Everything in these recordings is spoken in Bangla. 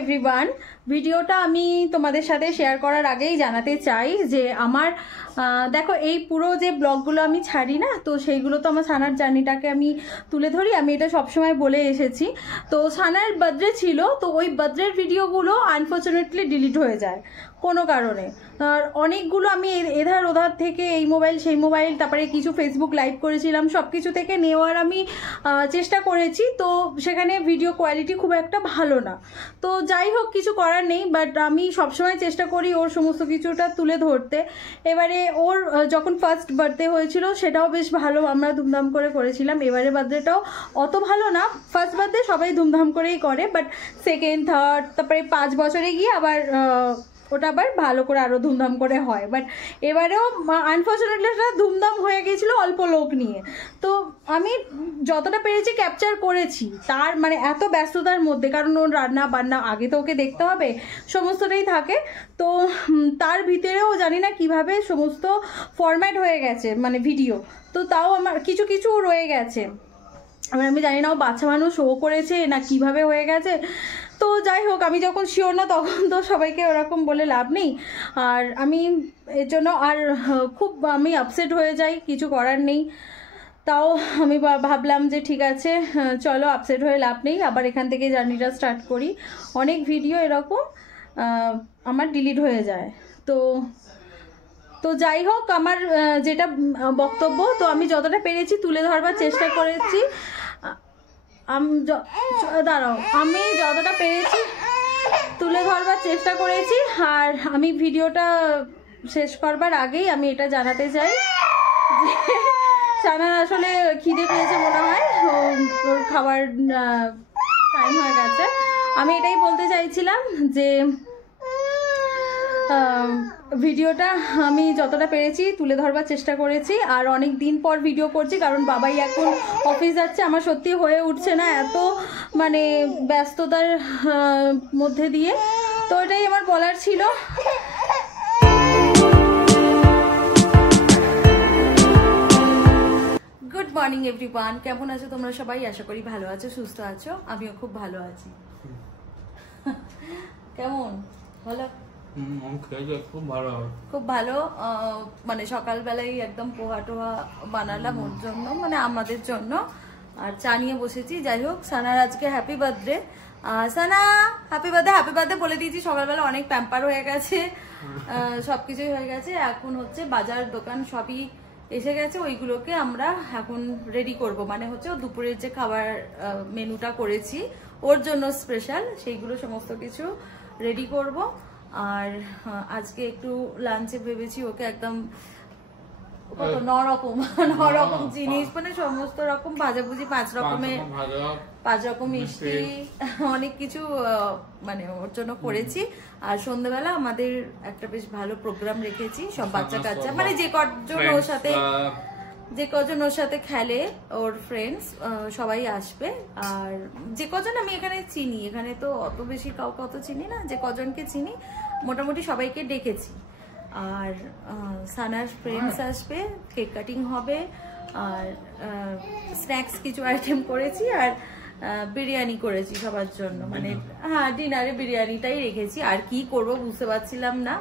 এভরিওয়ান, ভিডিওটা আমি তোমাদের সাথে শেয়ার করার আগেই জানাতে চাই যে আমার দেখো এই পুরো যে ব্লগগুলো আমি ছাড়ি না, তো সেইগুলো তো আমার সানার জার্নিটাকে আমি তুলে ধরি। আমি এটা সবসময় বলে এসেছি। তো সানার বার্থডে ছিল, তো ওই বার্থডের ভিডিওগুলো আনফর্চুনেটলি ডিলিট হয়ে যায় কোনো কারণে। আর অনেকগুলো আমি এধার ওধার থেকে এই মোবাইল সেই মোবাইল, তারপরে কিছু ফেসবুক লাইভ করেছিলাম, সব কিছু থেকে নেওয়ার আমি চেষ্টা করেছি। তো সেখানে ভিডিও কোয়ালিটি খুব একটা ভালো না। তো যাই হোক, কিছু করার নেই, বাট আমি সবসময় চেষ্টা করি ওর সমস্ত কিছুটা তুলে ধরতে। এবারে ওর যখন ফার্স্ট বার্থডে হয়েছিল সেটাও বেশ ভালো, আমরা ধুমধাম করে করেছিলাম। এবারে বার্থডেটাও অত ভালো না, ফার্স্ট বার্থডে সবাই ধুমধাম করেই করে, বাট সেকেন্ড থার্ড তারপরে 5 বছরে গিয়ে আবার ওটা আবার ভালো করে আরও ধুমধাম করে হয়। বাট এবারেও আনফর্চুনেটলি এটা ধুমধাম হয়ে গিয়েছিল অল্প লোক নিয়ে। তো আমি যতটা পেরেছি ক্যাপচার করেছি, তার মানে এত ব্যস্ততার মধ্যে, কারণ ওর রান্না বান্না আগে তো ওকে দেখতে হবে, সমস্তটাই থাকে। তো তার ভিতরেও জানি না কিভাবে সমস্ত ফরম্যাট হয়ে গেছে মানে ভিডিও, তো তাও আমার কিছু কিছু রয়ে গেছে। আমি জানি না ও বাচ্চা মানুষ ও করেছে না কিভাবে হয়ে গেছে। তো যাই হোক, আমি যখন শিওর না তখন তো সবাইকে ওরকম বলে লাভ নেই। আর আমি এর জন্য আর খুব আমি আপসেট হয়ে যাই, কিছু করার নেই। তাও আমি ভাবলাম যে ঠিক আছে, চলো আপসেট হয়ে লাভ নেই, আবার এখান থেকে জার্নিটা স্টার্ট করি। অনেক ভিডিও এরকম আমার ডিলিট হয়ে যায়। তো যাই হোক, আমার যেটা বক্তব্য, তো আমি যতটা পেরেছি তুলে ধরবার চেষ্টা করেছি। দাঁড়াও, আমি যতটা পেরেছি তুলে ধরবার চেষ্টা করেছি। আর আমি ভিডিওটা শেষ করবার আগেই আমি এটা জানাতে চাই যে সানার আসলে খিদে পেয়েছে মনে হয়, ওর খাবার টাইম হয়ে গেছে। আমি এটাই বলতে চাইছিলাম যে ভিডিওটা আমি যতটা পেরেছি তুলে ধরবার চেষ্টা করেছি। আর অনেক দিন পর ভিডিও করছি, কারণ বাবাই এখন অফিস যাচ্ছে। আমার সত্যি হয়ে উঠছে না এত মানে ব্যস্ততার মধ্যে দিয়ে। তো এটাই আমার বলার ছিল। গুড মর্নিং এভরিওয়ান, কেমন আছো তোমরা সবাই? আশা করি ভালো আছো, সুস্থ আছো। আমিও খুব ভালো আছি। কেমন? ভালো? খুব ভালো। মানে সকালবেলায় একদম পোহা টোহা বানালাম ওর জন্য, মানে আমাদের জন্য, আর চা নিয়ে বসেছি। যাই হোক, সানার আজকে হ্যাপি বার্থডে। সানা হ্যাপি বার্থডে বলে দিয়েছি। সকালবেলা অনেক প্যাম্পার হয়ে গেছে, সবকিছুই হয়ে গেছে। এখন হচ্ছে বাজার দোকান সবই এসে গেছে, ওইগুলোকে আমরা এখন রেডি করব। মানে হচ্ছে দুপুরের যে খাবার মেনুটা করেছি ওর জন্য স্পেশাল, সেইগুলো সমস্ত কিছু রেডি করব। আর আজকে একটু লাঞ্চে ভেবেছি ওকে একদম নরকম জিনিস, মানে সমস্ত রকম ভাজাভুজি, 5 রকম মিষ্টি, অনেক কিছু মানে ওর জন্য করেছি। আর সন্ধ্যাবেলা আমাদের একটা বেশ ভালো প্রোগ্রাম রেখেছি, সব বাচ্চা কাচ্চা, মানে যে কজন ওর সাথে খেলে, ওর ফ্রেন্ডস সবাই আসবে। আর যে কজন আমি এখানে চিনি, এখানে তো অত বেশি কাউকে অত চিনি না, যে কজনকে চিনি মোটামুটি সবাইকে ডেকেছি। আর সানার ফ্রেন্ডস আসবে, কেক কাটিং হবে, আর স্ন্যাক্স কিছু আইটেম করেছি, আর বিরিয়ানি করেছি সবার জন্য। মানে হ্যাঁ, ডিনারে বিরিয়ানিটাই রেখেছি। আর কি করব বুঝতে পারছিলাম না।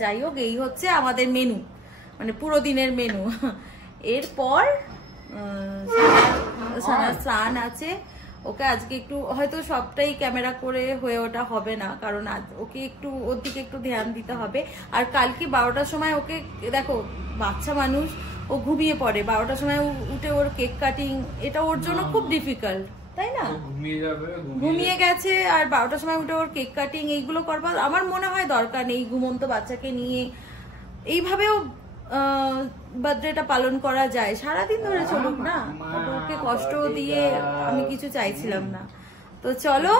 যাই হোক, এই হচ্ছে আমাদের মেনু, মানে পুরো দিনের মেনু। এরপর সানার স্নান আছে। ওকে আজকে একটু হয়তো সবটাই ক্যামেরা করে হয়ে ওটা হবে না, কারণ ওকে একটু ওর দিকে একটু ধ্যান দিতে হবে। আর কালকে 12টার সময় ওকে, দেখো বাচ্চা মানুষ, ও ঘুমিয়ে পড়ে 12টার সময় উঠে ওর কেক কাটিং, এটা ওর জন্য খুব ডিফিকাল্ট, তাই না? ঘুমিয়ে গেছে, আর 12টার সময় উঠে ওর কেক কাটিং এইগুলো করবার আমার মনে হয় দরকার নেই। ঘুমন্ত বাচ্চাকে নিয়ে এইভাবেও বার্থডেটা পালন করা যায়, সারাদিন ধরে চলুক না, ওকে কষ্ট দিয়ে আমি কিছু চাইছিলাম না। তো চলো,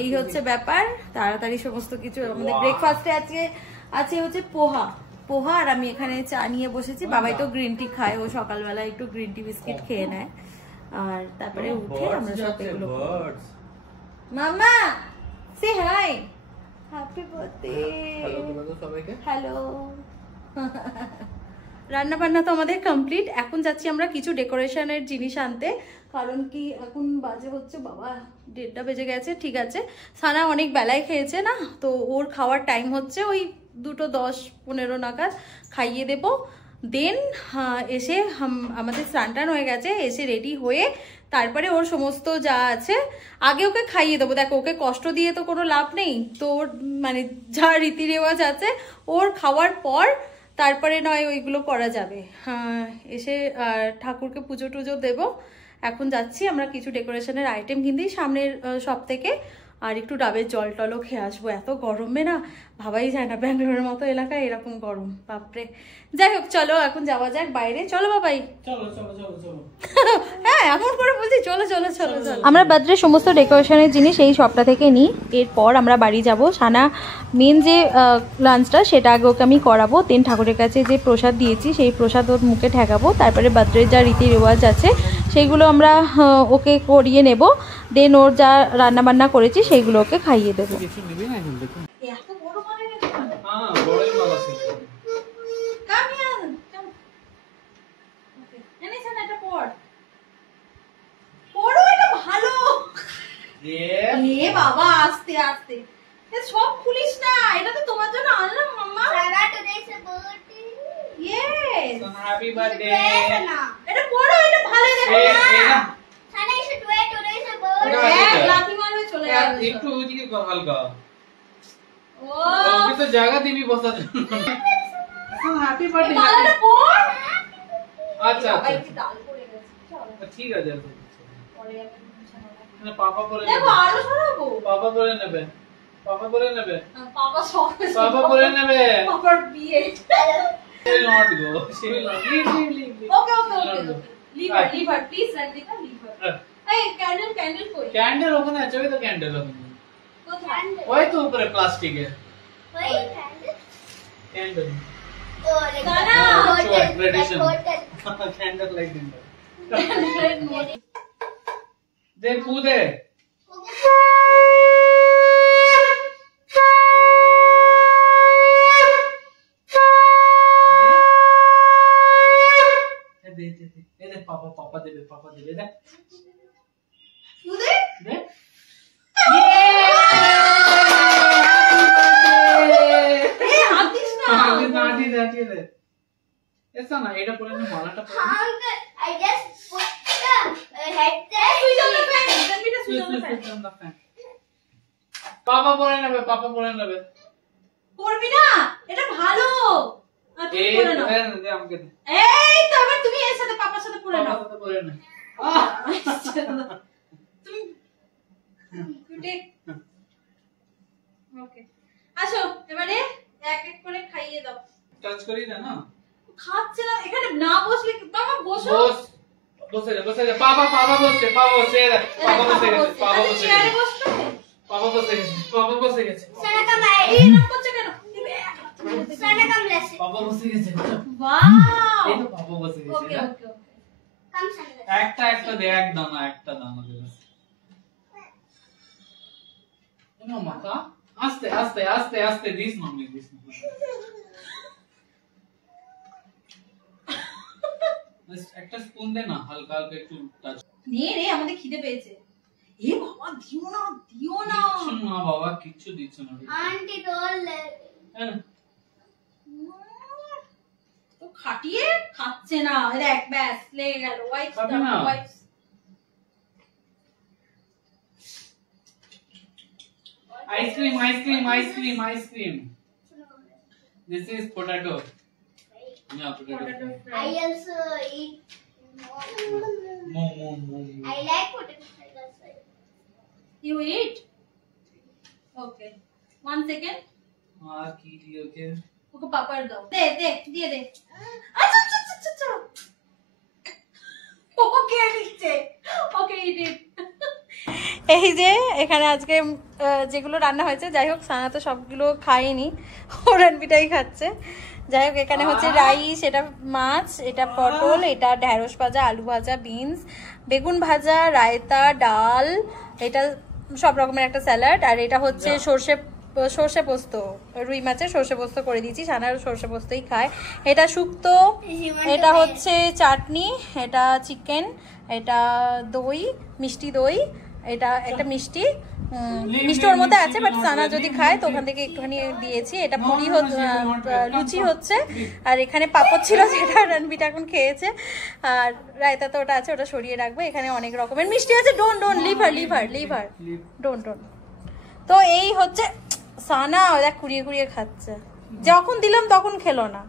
এই হচ্ছে ব্যাপার। তাড়াতাড়ি সমস্ত কিছু। আমাদের ব্রেকফাস্টে আজকে আছে হচ্ছে পোহা, আর আমি এখানে চা নিয়ে বসেছি। বাবাই তো গ্রিন টি খায়, ও সকালবেলা একটু গ্রিন টি বিস্কিট খেয়ে নেয়। আর তারপরে উঠে আমরা সব এগুলো। মামা সে হাই, হ্যাপি বার্থডে। হ্যালো। রান্না বান্না তো আমাদের কমপ্লিট। এখন যাচ্ছি আমরা কিছু ডেকোরেশনের জিনিস আনতে, কারণ কি এখন বাজে হচ্ছে বাবা 1:30 বেজে গেছে। ঠিক আছে, সানা অনেক বেলায় খেয়েছে না, তো ওর খাওয়ার টাইম হচ্ছে ওই 2:10-15 নাগাদ খাইয়ে দেব। দেন এসে আমাদের স্নান টান হয়ে গেছে, এসে রেডি হয়ে তারপরে ওর সমস্ত যা আছে আগে ওকে খাইয়ে দেবো। দেখো ওকে কষ্ট দিয়ে তো কোনো লাভ নেই, তো ওর মানে যা রীতি রেওয়াজ আছে ওর খাওয়ার পর তারপরে নয় ওইগুলো করা যাবে। এসে ঠাকুরকে পুজো টুজো দেবো। এখন যাচ্ছি আমরা কিছু ডেকোরেশনের আইটেম কিনতেই সামনের শপ থেকে, আর একটু ডাবের জল টলও খেয়ে আসবো। এত গরমে না ভাবাই যায় না, ব্যাঙ্গালোরের মতো এলাকায় এরকম গরম, বাপরে। যাই হোক চলো এখন যাওয়া যাক বাইরে। চলো বাবাই, হ্যাঁ এমন করে বলছি, চলো চলো চলো চলো। আমরা বার্থডে সমস্ত ডেকোরেশনের জিনিস এই শপটা থেকে নিই, এরপর আমরা বাড়ি যাব। সানা মেন যে লাঞ্চটা সেটা আগে ওকে আমি করাবো, দেন ঠাকুরের কাছে যে প্রসাদ দিয়েছি সেই প্রসাদ ওর মুখে ঠেকাবো, তারপরে বার্থডের যা রীতি রেওয়াজ আছে সেইগুলো আমরা ওকে করিয়ে নেব, দেন ওর যা রান্না বান্না করেছি সেইগুলো ওকে খাইয়ে দেবো। বাবা আস্তে আস্তে সব খুলিস না, এটা তো তোমার জন্য আনলাম মাম্মা। Happy birthday. এটা পড়ো, এটা ভালো দেখো না। Sana is today today is birthday. লাথি মারবে চলে যাবে। একটু ওদিকে কর হালকা। ও ওকে তো জায়গা দিবি বসার জন্য। Happy birthday. মালাটা পড়। আচ্ছা আচ্ছা এই ডাল পড়ে গেছে, চলো ঠিক আছে পরে না পাপা পরে নেবে। দেখো আরো সরাবো, পাপা পরে নেবে, পাপা পরে নেবে, পাপা সব পাপা পরে নেবে। পাপার বিয়ে will not go, she will not leave. Okay leave her please Randika, leave her. Hey candle koi candle open है, चलो तो candle ओपन वही तो ऊपर है प्लास्टिक है, वही candle oh tradition candle light dinner दे कूदे पापा देवे दे कूदे दे ये हाथ दिस ना नाटी दे ऐसा ना एटा पड़े ना मालाटा पड़े I just put the head there switch on the fan, let me just switch on the fan পাপা পড়ে নেবে পড়বি না, এটা ভালো। আচ্ছা পড়ে নাও, এই দে আমাকে দে, এই তো আবার তুমি এর সাথে পাপার সাথে পড়ে নাও, পাপার সাথে পড়ে না তুমি কুটে ওকে আসো এবারে এক এক করে খাইয়ে দাও। টাচ করি না খাচ্ছে না, এখানে না বসলে বাবা বসো, বসে যা পাপা বসে চেয়ারে বসবে, পাপা বসে গেছে সানা কাম এই না করছে কেন, সানা কাম লেছে পাপা বসে গেছে, ওয়াও এই তো পাপা বসে গেছে। ওকে কাম সানা একটা দে, একটা দানা দে নো মাতা, আস্তে দিস মাম্মি একটা স্পুন দে না, হালকা একটু টাচ নে রে, আমাদের খিদে পেয়েছে। এ বাবা দিও না কিছু না বাবা, কিচ্ছু দিচ্ছ না আন্টি ডল তো খাটিয়ে খাচ্ছে না, দেখ ব্যাস লেগে গেল, wipes ice cream this is potato. Yeah, potato fry. I also eat more. I like potato fry also. You eat? Okay. 1 second. की लियो के ओके पापा दो, दे दिए दे। अच्छा ओके नीचे ओके इट এই যে এখানে আজকে যেগুলো রান্না হয়েছে, যাই হোক সানা তো সবগুলো খায়নি, ওরানবিটাই খাচ্ছে। যাই হোক এখানে হচ্ছে রাইস, এটা মাছ, এটা পটল, এটা ঢেঁড়স ভাজা, আলু ভাজা, বিনস, বেগুন ভাজা, রায়তা, ডাল, এটা সব রকমের একটা স্যালাড, আর এটা হচ্ছে সর্ষে সর্ষে পোস্ত, রুই মাছের সর্ষে পোস্ত করে দিয়েছি। সানার সর্ষে পোস্তই খায়। এটা শুক্তো, এটা হচ্ছে চাটনি, এটা চিকেন, এটা দই, মিষ্টি দই, এটা একটা মিষ্টি ওর মধ্যে আছে, বাট সানা যদি খায় তো ওখান থেকে একটুখানি দিয়েছি। এটা পুরি লুচি হচ্ছে, আর এখানে পাপড় ছিল যেটা রণবীর এখন খেয়েছে, আর রায়তা তো ওটা আছে, ওটা সরিয়ে রাখবো। এখানে অনেক রকমের মিষ্টি আছে। Don't liver don't. তো এই হচ্ছে সানা, দেখ কুড়িয়ে কুড়িয়ে খাচ্ছে। যখন দিলাম তখন খেলো না।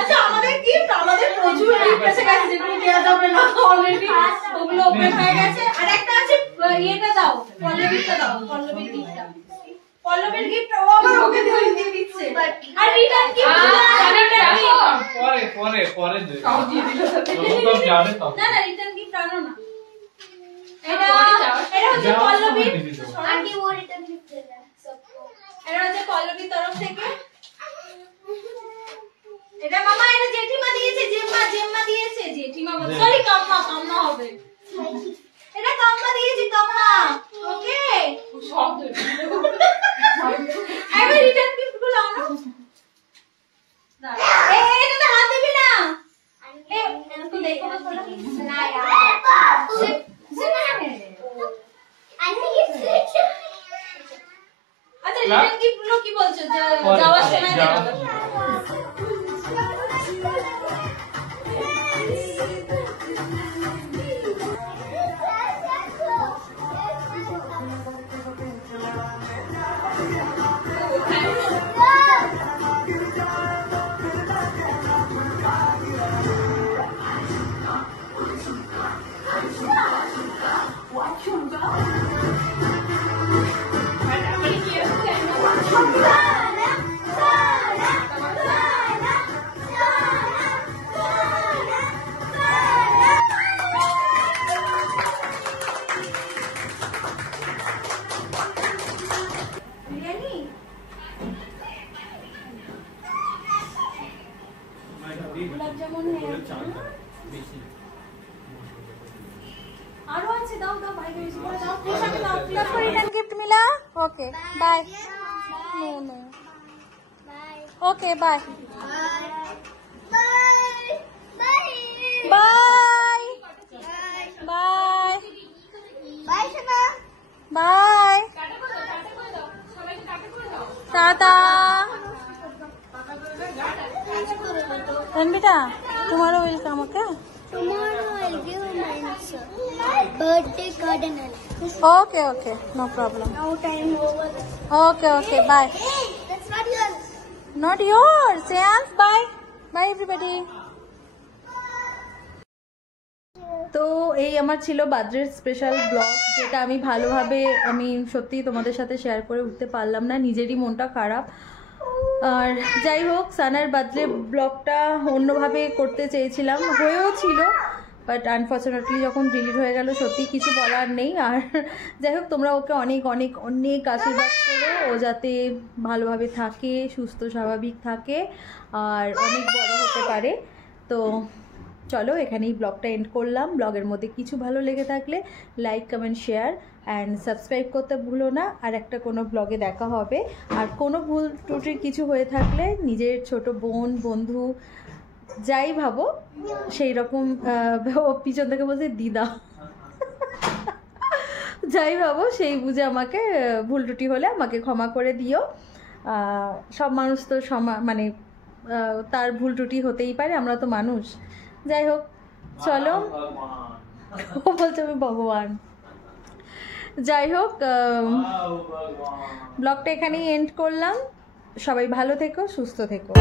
আচ্ছা আমাদের গিফট, আমাদের প্রচুর গিফট এসে গেছে যেগুলো দেওয়া যাবে না অলরেডি, ওগুলো ওপেন হয়ে গেছে। আর একটা আছে, এটা দাও, পল্লবীটা দাও, পল্লবীর গিফটটা, পল্লবীর গিফট ও আবার ওকে দিয়ে দিচ্ছে। আর রিটার্ন গিফট পরে দে, কাউ দিয়ে দিল তো যাবে তো না, রিটার্ন গিফট আনো না। এটা হচ্ছে পল্লবীর, আন্টি ও রিটার্ন গিফট দে না সবকো। এটা হচ্ছে পল্লবীর তরফ থেকে। এটা মামা, এটা জেঠিমা দিয়েছে, জেম্মা দিয়েছে, জেঠিমা বল, সরি কাম্মা হবে। এটা কাম্মা দিয়েছে, কাম্মা। ওকে সব দে, এবার রিটার্ন গিফট গুলো আনো। এটা তো হাত দিবি না, একটু দেখো তো তোরা। না আচ্ছা রিটার্ন গিফট গুলো কি বলছো, যাওয়ার সময় দেখাবো। गिफ्ट मिला। Okay bye. No okay bye bye bye bye tata. बेटा तुम्हारा welcome. Okay Tomorrow I'll give my birthday card and okay okay no problem. now time over. Okay bye. Hey, that's not yours. Not yours. Seance bye bye everybody. তো এই আমার ছিল বার্থডে স্পেশাল ব্লগ, যেটা আমি ভালোভাবে সত্যিই তোমাদের সাথে শেয়ার করে উঠতে পারলাম না, নিজেরই মনটা খারাপ। আর যাই হোক, সানার বার্থডে ব্লগটা অন্যভাবে করতে চেয়েছিলাম, হয়েও ছিল, বাট আনফর্চুনেটলি যখন ডিলিট হয়ে গেল সত্যি কিছু বলার নেই। আর যাই হোক, তোমরা ওকে অনেক অনেক অনেক আশীর্বাদ করো, ও যাতে ভালোভাবে থাকে, সুস্থ স্বাভাবিক থাকে আর অনেক বড় হতে পারে। তো চলো এখানেই ব্লগটা এন্ড করলাম। ব্লগের মধ্যে কিছু ভালো লেগে থাকলে like, comment, share and subscribe করতে ভুলো না। আর একটা কোনো ব্লগে দেখা হবে। আর কোনো ভুল ত্রুটির কিছু হয়ে থাকলে নিজের ছোট বোন, বন্ধু যাই ভাবো সেই রকম, পিছন থেকে বলছে দিদা, যাই ভাবো সেই বুঝে আমাকে ভুল ত্রুটি হলে আমাকে ক্ষমা করে দিও। সব মানুষ তো মানে তার ভুল ত্রুটি হতেই পারে, আমরা তো মানুষ। যাই হোক চলো, ও বলছে আমি ভগবান। যাই হোক, ব্লগটা এখানেই এন্ড করলাম। সবাই ভালো থেকো, সুস্থ থেকো।